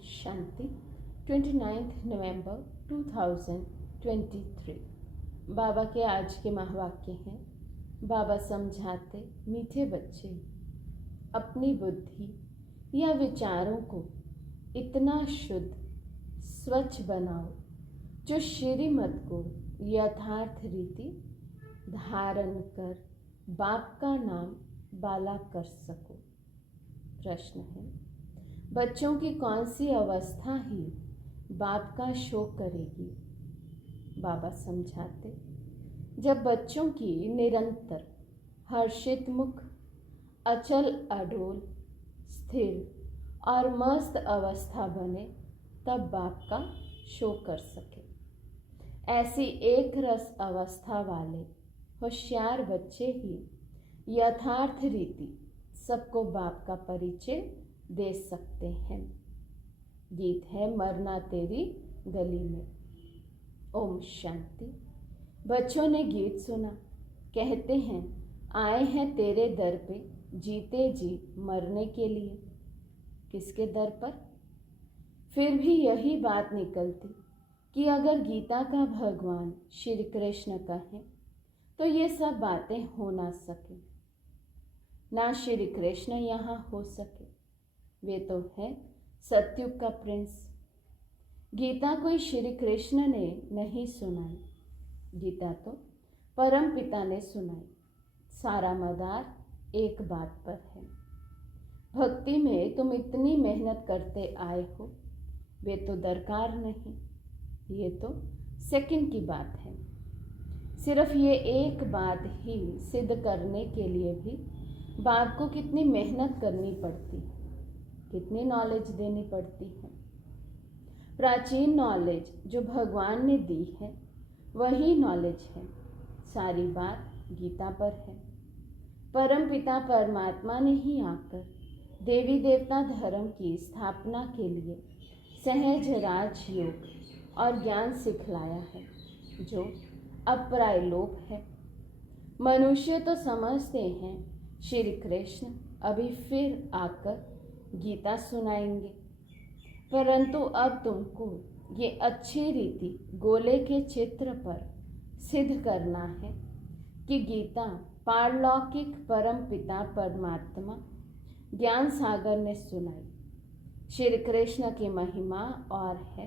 शांति 29 नवंबर 2023। बाबा के आज के महावाक्य हैं। बाबा समझाते, मीठे बच्चे, अपनी बुद्धि या विचारों को इतना शुद्ध स्वच्छ बनाओ जो श्रीमत को यथार्थ रीति धारण कर बाप का नाम बाला कर सको। प्रश्न है, बच्चों की कौन सी अवस्था ही बाप का शोक करेगी? बाबा समझाते, जब बच्चों की निरंतर हर्षित मुख अचल अडोल स्थिर और मस्त अवस्था बने तब बाप का शोक कर सके। ऐसी एक रस अवस्था वाले होशियार बच्चे ही यथार्थ रीति सबको बाप का परिचय दे सकते हैं। गीत है मरना तेरी गली में। ओम शांति। बच्चों ने गीत सुना, कहते हैं आए हैं तेरे दर पे जीते जी मरने के लिए। किसके दर पर? फिर भी यही बात निकलती कि अगर गीता का भगवान श्री कृष्ण कहें तो ये सब बातें हो ना सके, ना श्री कृष्ण यहाँ हो सके। वे तो है सत्युग का प्रिंस। गीता कोई श्री कृष्ण ने नहीं सुनाई, गीता तो परम पिता ने सुनाई। सारा मदार एक बात पर है। भक्ति में तुम इतनी मेहनत करते आए हो, वे तो दरकार नहीं, ये तो सेकंड की बात है। सिर्फ ये एक बात ही सिद्ध करने के लिए भी बाप को कितनी मेहनत करनी पड़ती है, कितनी नॉलेज देनी पड़ती है। प्राचीन नॉलेज जो भगवान ने दी है वही नॉलेज है। सारी बात गीता पर है। परम पिता परमात्मा ने ही आकर देवी देवता धर्म की स्थापना के लिए सहज राजयोग और ज्ञान सिखलाया है जो अप्रायलोप है। मनुष्य तो समझते हैं श्री कृष्ण अभी फिर आकर गीता सुनाएंगे, परंतु अब तुमको ये अच्छी रीति गोले के चित्र पर सिद्ध करना है कि गीता पारलौकिक परम पिता परमात्मा ज्ञान सागर ने सुनाई। श्री कृष्ण की महिमा और है,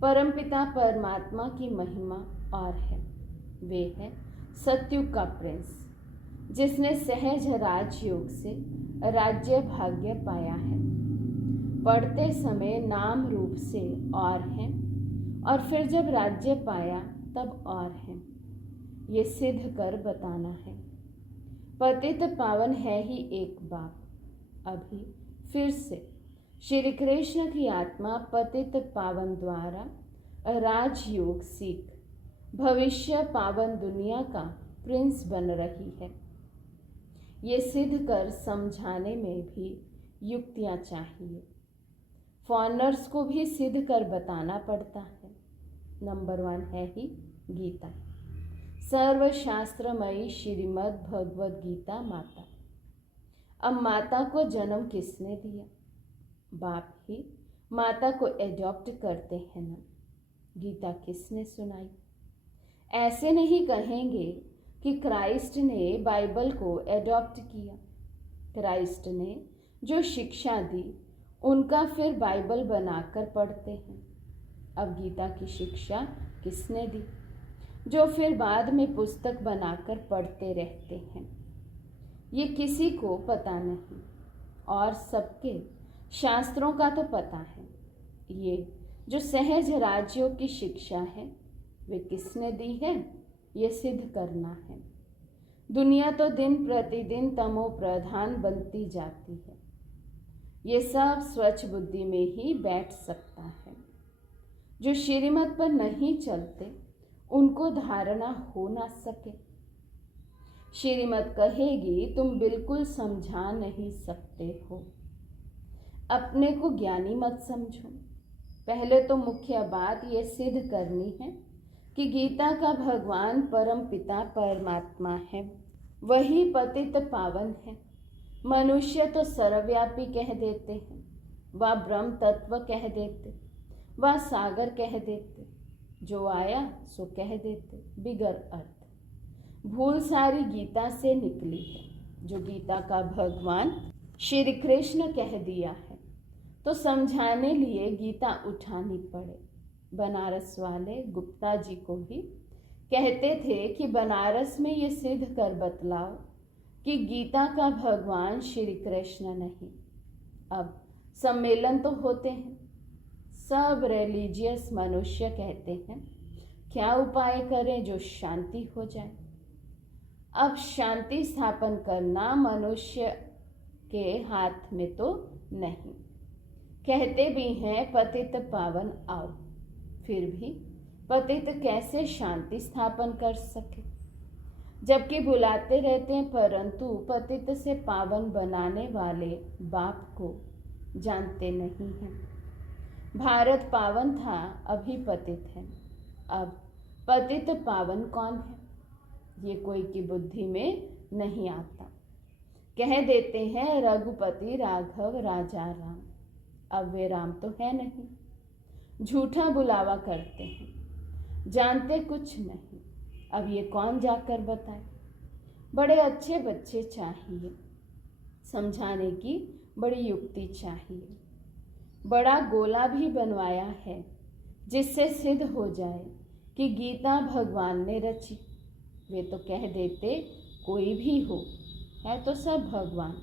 परम पिता परमात्मा की महिमा और है। वे है सत्युग का प्रिंस जिसने सहज राजयोग से राज्य भाग्य पाया है। पढ़ते समय नाम रूप से और हैं और फिर जब राज्य पाया तब और हैं। ये सिद्ध कर बताना है। पतित पावन है ही एक बाप। अभी फिर से श्री कृष्ण की आत्मा पतित पावन द्वारा राजयोग सीख भविष्य पावन दुनिया का प्रिंस बन रही है। ये सिद्ध कर समझाने में भी युक्तियाँ चाहिए। फॉरनर्स को भी सिद्ध कर बताना पड़ता है। नंबर 1 है ही गीता, सर्वशास्त्रमयी श्रीमद् भगवद गीता माता। अब माता को जन्म किसने दिया? बाप ही माता को एडॉप्ट करते हैं ना। गीता किसने सुनाई? ऐसे नहीं कहेंगे कि क्राइस्ट ने बाइबल को एडॉप्ट किया। क्राइस्ट ने जो शिक्षा दी उनका फिर बाइबल बनाकर पढ़ते हैं। अब गीता की शिक्षा किसने दी जो फिर बाद में पुस्तक बनाकर पढ़ते रहते हैं? ये किसी को पता नहीं और सबके शास्त्रों का तो पता है। ये जो सहज राज्यों की शिक्षा है वे किसने दी है? ये सिद्ध करना है। दुनिया तो दिन प्रतिदिन तमो प्रधान बनती जाती है। ये सब स्वच्छ बुद्धि में ही बैठ सकता है। जो श्रीमत पर नहीं चलते उनको धारणा हो ना सके। श्रीमत कहेगी तुम बिल्कुल समझा नहीं सकते हो। अपने को ज्ञानी मत समझो। पहले तो मुख्य बात ये सिद्ध करनी है कि गीता का भगवान परम पिता परमात्मा है, वही पतित पावन है। मनुष्य तो सर्वव्यापी कह देते हैं, व ब्रह्म तत्व कह देते, व सागर कह देते, जो आया सो कह देते बिगर अर्थ। भूल सारी गीता से निकली है, जो गीता का भगवान श्री कृष्ण कह दिया है, तो समझाने लिए गीता उठानी पड़े। बनारस वाले गुप्ता जी को भी कहते थे कि बनारस में ये सिद्ध कर बतलाओ कि गीता का भगवान श्री कृष्ण नहीं। अब सम्मेलन तो होते हैं, सब रिलीजियस मनुष्य कहते हैं क्या उपाय करें जो शांति हो जाए। अब शांति स्थापन करना मनुष्य के हाथ में तो नहीं। कहते भी हैं पतित पावन आओ, फिर भी पतित कैसे शांति स्थापन कर सके, जबकि बुलाते रहते हैं, परंतु पतित से पावन बनाने वाले बाप को जानते नहीं हैं। भारत पावन था, अभी पतित है। अब पतित पावन कौन है, ये कोई की बुद्धि में नहीं आता। कह देते हैं रघुपति राघव राजा राम, अब वे राम तो है नहीं। झूठा बुलावा करते हैं, जानते कुछ नहीं। अब ये कौन जाकर बताए। बड़े अच्छे बच्चे चाहिए, समझाने की बड़ी युक्ति चाहिए। बड़ा गोला भी बनवाया है जिससे सिद्ध हो जाए कि गीता भगवान ने रची। वे तो कह देते कोई भी हो, है तो सब भगवान।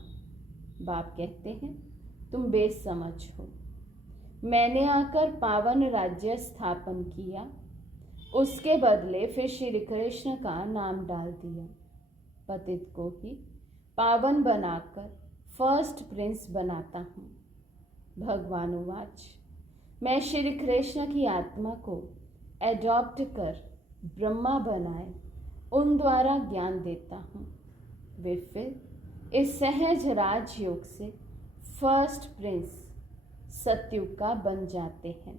बाप कहते हैं तुम बेसमझ हो। मैंने आकर पावन राज्य स्थापन किया, उसके बदले फिर श्री कृष्ण का नाम डाल दिया। पतित को ही पावन बनाकर फर्स्ट प्रिंस बनाता हूँ। भगवान उवाच, मैं श्री कृष्ण की आत्मा को एडॉप्ट कर ब्रह्मा बनाए उन द्वारा ज्ञान देता हूँ। वे फिर इस सहज राजयोग से फर्स्ट प्रिंस सत्युग का बन जाते हैं।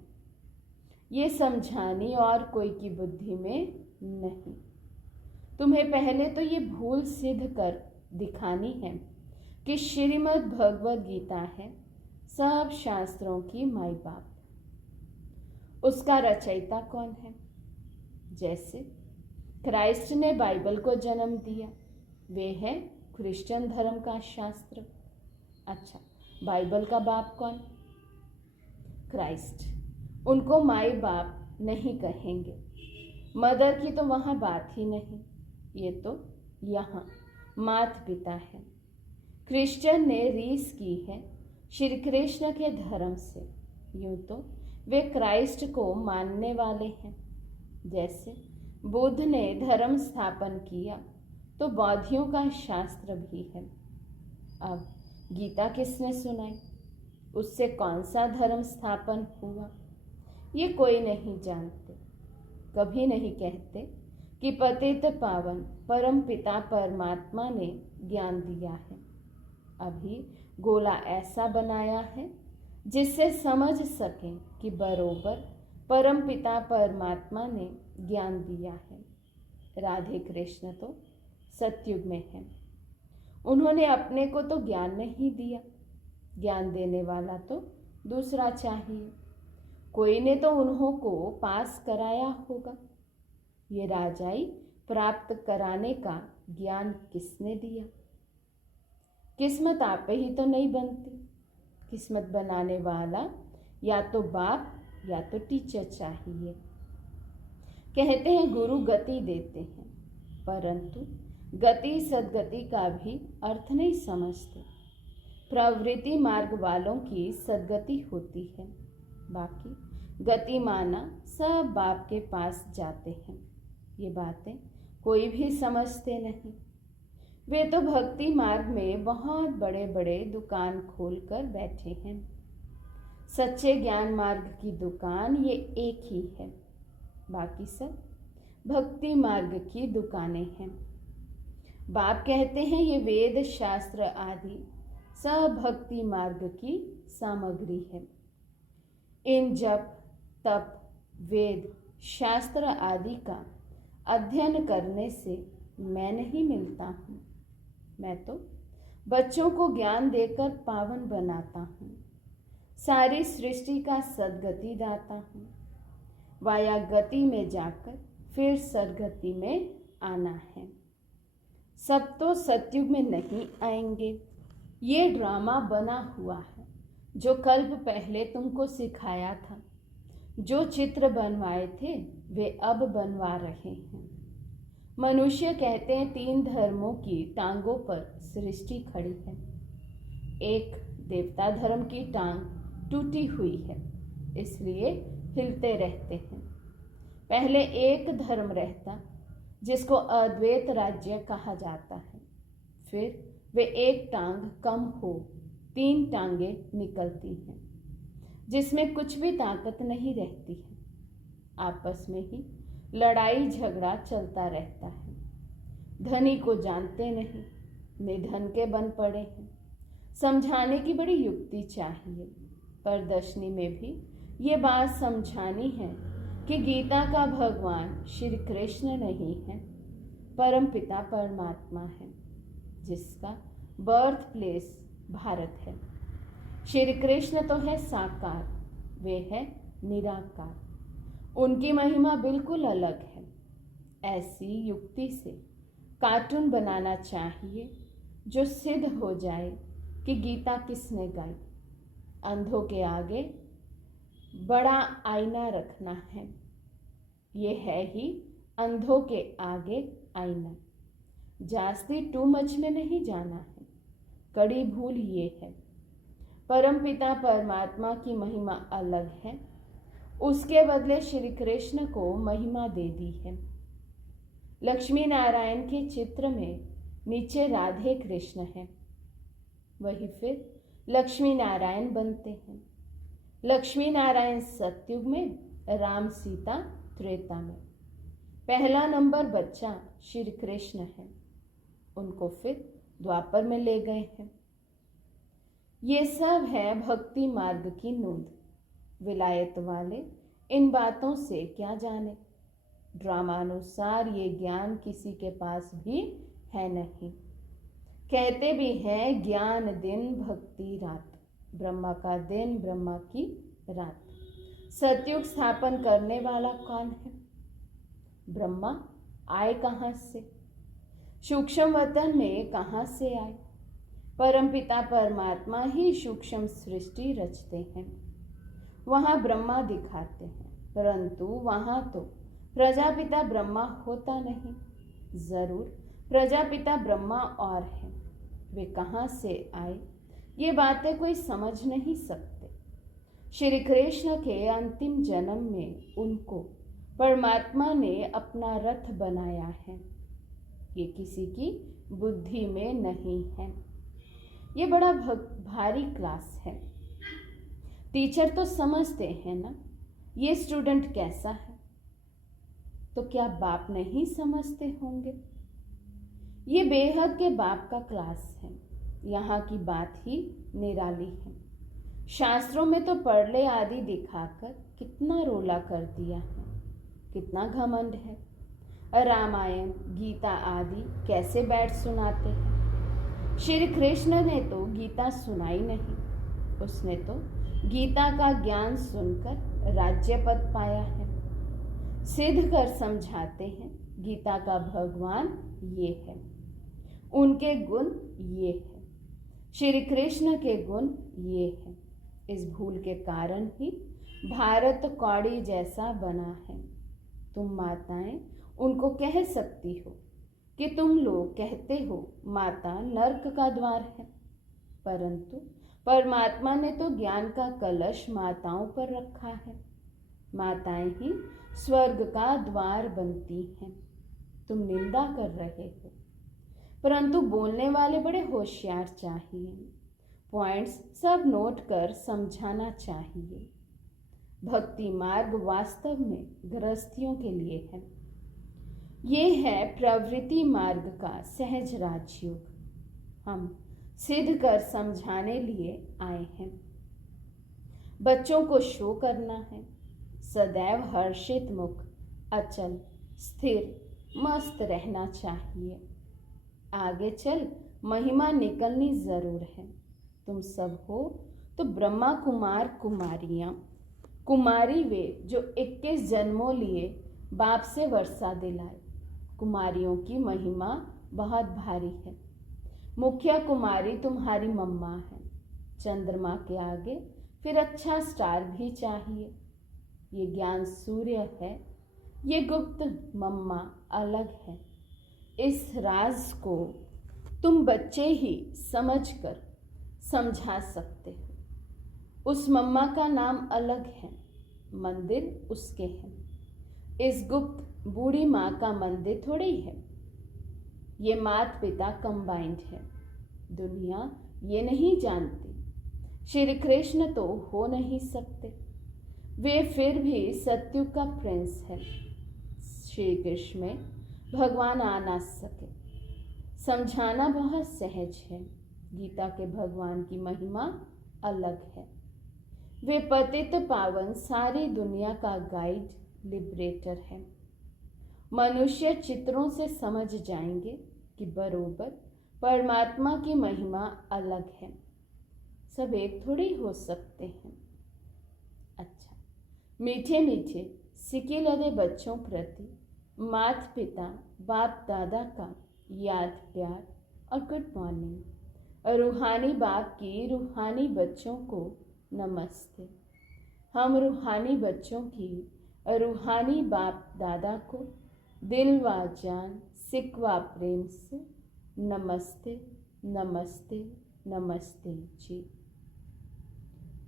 ये समझानी और कोई की बुद्धि में नहीं। तुम्हें पहले तो ये भूल सिद्ध कर दिखानी है कि श्रीमद् भगवद गीता है सब शास्त्रों की माई बाप। उसका रचयिता कौन है। जैसे क्राइस्ट ने बाइबल को जन्म दिया, वे है क्रिश्चियन धर्म का शास्त्र। अच्छा, बाइबल का बाप कौन। क्राइस्ट। उनको माई बाप नहीं कहेंगे, मदर की तो वहाँ बात ही नहीं। ये तो यहाँ माता पिता है। क्रिश्चियन ने रीस की है श्री कृष्ण के धर्म से, यूं तो वे क्राइस्ट को मानने वाले हैं। जैसे बुद्ध ने धर्म स्थापन किया तो बौद्धियों का शास्त्र भी है। अब गीता किसने सुनाई, उससे कौन सा धर्म स्थापन हुआ, ये कोई नहीं जानते। कभी नहीं कहते कि पतित पावन परम पिता परमात्मा ने ज्ञान दिया है। अभी गोला ऐसा बनाया है जिससे समझ सकें कि बरोबर परम पिता परमात्मा ने ज्ञान दिया है। राधे कृष्ण तो सतयुग में है, उन्होंने अपने को तो ज्ञान नहीं दिया, ज्ञान देने वाला तो दूसरा चाहिए। कोई ने तो उन्हों को पास कराया होगा। ये राजाई प्राप्त कराने का ज्ञान किसने दिया। किस्मत आप ही तो नहीं बनती, किस्मत बनाने वाला या तो बाप या तो टीचर चाहिए। कहते हैं गुरु गति देते हैं, परंतु गति सद्गति का भी अर्थ नहीं समझते। प्रवृत्ति मार्ग वालों की सद्गति होती है, बाकी गति माना सब बाप के पास जाते हैं। ये बातें कोई भी समझते नहीं। वे तो भक्ति मार्ग में बहुत बड़े बड़े दुकान खोलकर बैठे हैं। सच्चे ज्ञान मार्ग की दुकान ये एक ही है, बाकी सब भक्ति मार्ग की दुकानें हैं। बाप कहते हैं ये वेद शास्त्र आदि सब भक्ति मार्ग की सामग्री है। इन जप तप वेद शास्त्र आदि का अध्ययन करने से मैं नहीं मिलता हूँ। मैं तो बच्चों को ज्ञान देकर पावन बनाता हूँ। सारी सृष्टि का सद्गति दाता हूँ। वाया गति में जाकर फिर सद्गति में आना है। सब तो सतयुग में नहीं आएंगे। ये ड्रामा बना हुआ है जो कल्प पहले तुमको सिखाया था। जो चित्र बनवाए थे वे अब बनवा रहे हैं। मनुष्य कहते हैं 3 धर्मों की टांगों पर सृष्टि खड़ी है। एक देवता धर्म की टांग टूटी हुई है, इसलिए हिलते रहते हैं। पहले एक धर्म रहता जिसको अद्वैत राज्य कहा जाता है। फिर वे एक टांग कम हो 3 टांगे निकलती हैं, जिसमें कुछ भी ताकत नहीं रहती है। आपस में ही लड़ाई झगड़ा चलता रहता है। धनी को जानते नहीं, निधन के बन पड़े हैं। समझाने की बड़ी युक्ति चाहिए। प्रदर्शनी में भी ये बात समझानी है कि गीता का भगवान श्री कृष्ण नहीं है, परमपिता परमात्मा है, जिसका बर्थ प्लेस भारत है। श्री कृष्ण तो है साकार, वे है निराकार। उनकी महिमा बिल्कुल अलग है। ऐसी युक्ति से कार्टून बनाना चाहिए जो सिद्ध हो जाए कि गीता किसने गाई। अंधों के आगे बड़ा आईना रखना है। ये है ही अंधों के आगे आईना। जास्ती टू मच में नहीं जाना है। कड़ी भूल ये है। परमपिता परमात्मा की महिमा अलग है, उसके बदले श्री कृष्ण को महिमा दे दी है। लक्ष्मी नारायण के चित्र में नीचे राधे कृष्ण हैं, वही फिर लक्ष्मी नारायण बनते हैं। लक्ष्मी नारायण सतयुग में, राम सीता त्रेता में। पहला नंबर बच्चा श्री कृष्ण है, उनको फिर द्वापर में ले गए हैं। ये सब है भक्ति मार्ग की नूंद। विलायत वाले इन बातों से क्या जाने। ड्रामानुसार ये ज्ञान किसी के पास भी है नहीं। कहते भी हैं ज्ञान दिन भक्ति रात। ब्रह्मा का दिन, ब्रह्मा की रात। सतयुग स्थापन करने वाला कौन है? ब्रह्मा आए कहाँ से? सूक्ष्म वतन में कहाँ से आए? परमपिता परमात्मा ही सूक्ष्म सृष्टि रचते हैं। वहाँ ब्रह्मा दिखाते हैं, परंतु वहाँ तो प्रजापिता ब्रह्मा होता नहीं। जरूर प्रजापिता ब्रह्मा और है। वे कहाँ से आए ये बातें कोई समझ नहीं सकते। श्री कृष्ण के अंतिम जन्म में उनको परमात्मा ने अपना रथ बनाया है। ये किसी की बुद्धि में नहीं है। ये बड़ा भारी क्लास है। टीचर तो समझते हैं ना ये स्टूडेंट कैसा है, तो क्या बाप नहीं समझते होंगे? ये बेहद के बाप का क्लास है। यहाँ की बात ही निराली है। शास्त्रों में तो परले आदि दिखाकर कितना रोला कर दिया है, कितना घमंड है। रामायण गीता आदि कैसे बैठ सुनाते हैं। श्री कृष्ण ने तो गीता सुनाई नहीं, उसने तो गीता का ज्ञान सुनकर राज्य पद पाया है। सिद्ध कर समझाते हैं गीता का भगवान ये है, उनके गुण ये है, श्री कृष्ण के गुण ये है। इस भूल के कारण ही भारत कौड़ी जैसा बना है। तुम माताएं उनको कह सकती हो कि तुम लोग कहते हो माता नर्क का द्वार है, परंतु परमात्मा ने तो ज्ञान का कलश माताओं पर रखा है। माताएं ही स्वर्ग का द्वार बनती हैं। तुम निंदा कर रहे हो, परंतु बोलने वाले बड़े होशियार चाहिए। पॉइंट्स सब नोट कर समझाना चाहिए। भक्ति मार्ग वास्तव में गृहस्थियों के लिए है। ये है प्रवृत्ति मार्ग का सहज राजयोग। हम सिद्ध कर समझाने लिए आए हैं। बच्चों को शो करना है। सदैव हर्षित मुख, अचल स्थिर मस्त रहना चाहिए। आगे चल महिमा निकलनी जरूर है। तुम सब हो तो ब्रह्मा कुमार कुमारियाँ, कुमारी वे जो 21 जन्मों लिए बाप से वर्षा दिलाए। कुमारियों की महिमा बहुत भारी है। मुखिया कुमारी तुम्हारी मम्मा है। चंद्रमा के आगे फिर अच्छा स्टार भी चाहिए। ये ज्ञान सूर्य है, ये गुप्त मम्मा अलग है। इस राज को तुम बच्चे ही समझकर समझा सकते हो। उस मम्मा का नाम अलग है, मंदिर उसके हैं। इस गुप्त बूढ़ी माँ का मंदिर थोड़ी है। ये माता पिता कंबाइंड है। दुनिया ये नहीं जानती श्री कृष्ण तो हो नहीं सकते। वे फिर भी सत्युग का प्रिंस है। श्री कृष्ण में भगवान आ ना सके। समझाना बहुत सहज है। गीता के भगवान की महिमा अलग है। वे पतित पावन सारी दुनिया का गाइड, लिबरेटर है। मनुष्य चित्रों से समझ जाएंगे कि बरोबर परमात्मा की महिमा अलग है। सब एक थोड़ी हो सकते हैं। अच्छा, मीठे मीठे सिके लदे बच्चों प्रति माता पिता बाप दादा का याद प्यार और गुड मॉर्निंग। रूहानी बाप की रूहानी बच्चों को नमस्ते। हम रूहानी बच्चों की रूहानी बाप दादा को दिल व जान सिक व प्रेम से नमस्ते नमस्ते नमस्ते जी।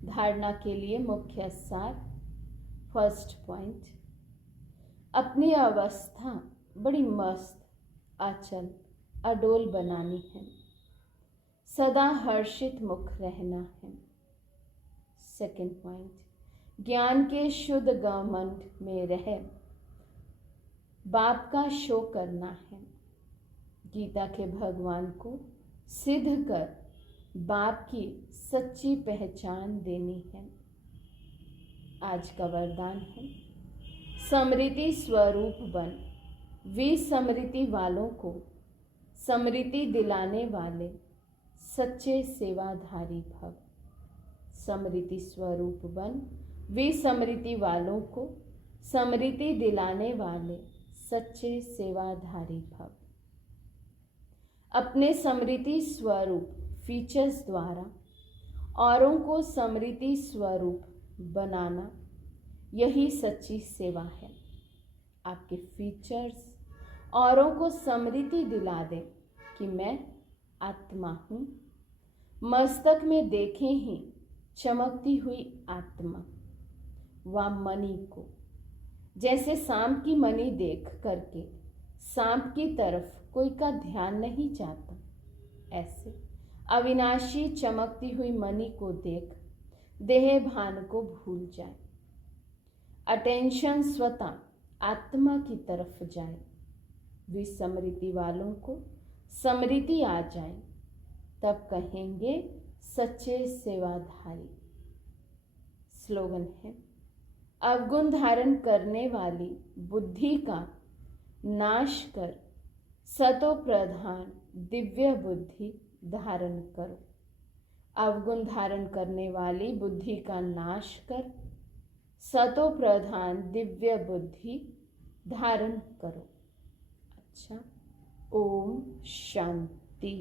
धारणा के लिए मुख्य सार। फर्स्ट पॉइंट, अपनी अवस्था बड़ी मस्त, अचल, अडोल बनानी है। सदा हर्षित मुख रहना है। सेकंड पॉइंट, ज्ञान के शुद्ध घमंड में रह बाप का शो करना है। गीता के भगवान को सिद्ध कर बाप की सच्ची पहचान देनी है। आज का वरदान है, समृद्धि स्वरूप बन। विस्मृति वालों को समृद्धि दिलाने वाले सच्चे सेवाधारी भव। समृद्धि स्वरूप बन। विस्मृति वालों को समृद्धि दिलाने वाले सच्चे सेवाधारी भव। अपने समृद्धि स्वरूप फीचर्स द्वारा औरों को समृद्धि स्वरूप बनाना, यही सच्ची सेवा है। आपके फीचर्स औरों को समृद्धि दिला दें कि मैं आत्मा हूँ। मस्तक में देखें ही चमकती हुई आत्मा व मणि को। जैसे सांप की मणि देख करके सांप की तरफ कोई का ध्यान नहीं जाता, ऐसे अविनाशी चमकती हुई मणि को देख देह भान को भूल जाए। अटेंशन स्वतः आत्मा की तरफ जाए। विस्मृति वालों को समृद्धि आ जाए, तब कहेंगे सच्चे सेवाधारी। स्लोगन है, अवगुण धारण करने वाली बुद्धि का नाश कर सतो प्रधान दिव्य बुद्धि धारण करो। अवगुण धारण करने वाली बुद्धि का नाश कर सतो प्रधान दिव्य बुद्धि धारण करो। अच्छा, ओम शांति।